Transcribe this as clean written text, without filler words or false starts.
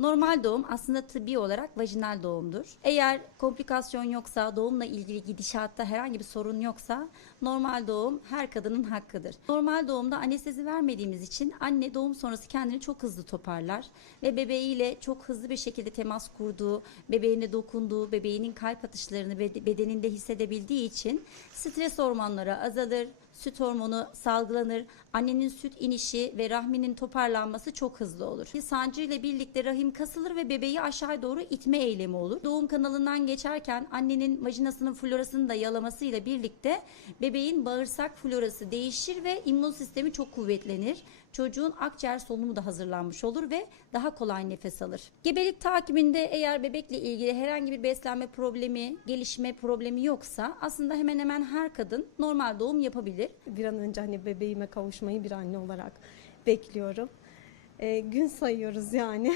Normal doğum aslında tıbbi olarak vajinal doğumdur. Eğer komplikasyon yoksa, doğumla ilgili gidişatta herhangi bir sorun yoksa normal doğum her kadının hakkıdır. Normal doğumda anestezi vermediğimiz için anne doğum sonrası kendini çok hızlı toparlar ve bebeğiyle çok hızlı bir şekilde temas kurduğu, bebeğine dokunduğu, bebeğinin kalp atışlarını bedeninde hissedebildiği için stres hormonları azalır, süt hormonu salgılanır, annenin süt inişi ve rahminin toparlanması çok hızlı olur. Sancı ile birlikte rahim kasılır ve bebeği aşağı doğru itme eylemi olur. Doğum kanalından geçerken annenin vajinasının florasını da yalamasıyla birlikte bebeğin bağırsak florası değişir ve immün sistemi çok kuvvetlenir. Çocuğun akciğer solunumu da hazırlanmış olur ve daha kolay nefes alır. Gebelik takibinde eğer bebekle ilgili herhangi bir beslenme problemi, gelişme problemi yoksa aslında hemen hemen her kadın normal doğum yapabilir. Bir an önce hani bebeğime kavuşmayı bir anne olarak bekliyorum. Gün sayıyoruz yani.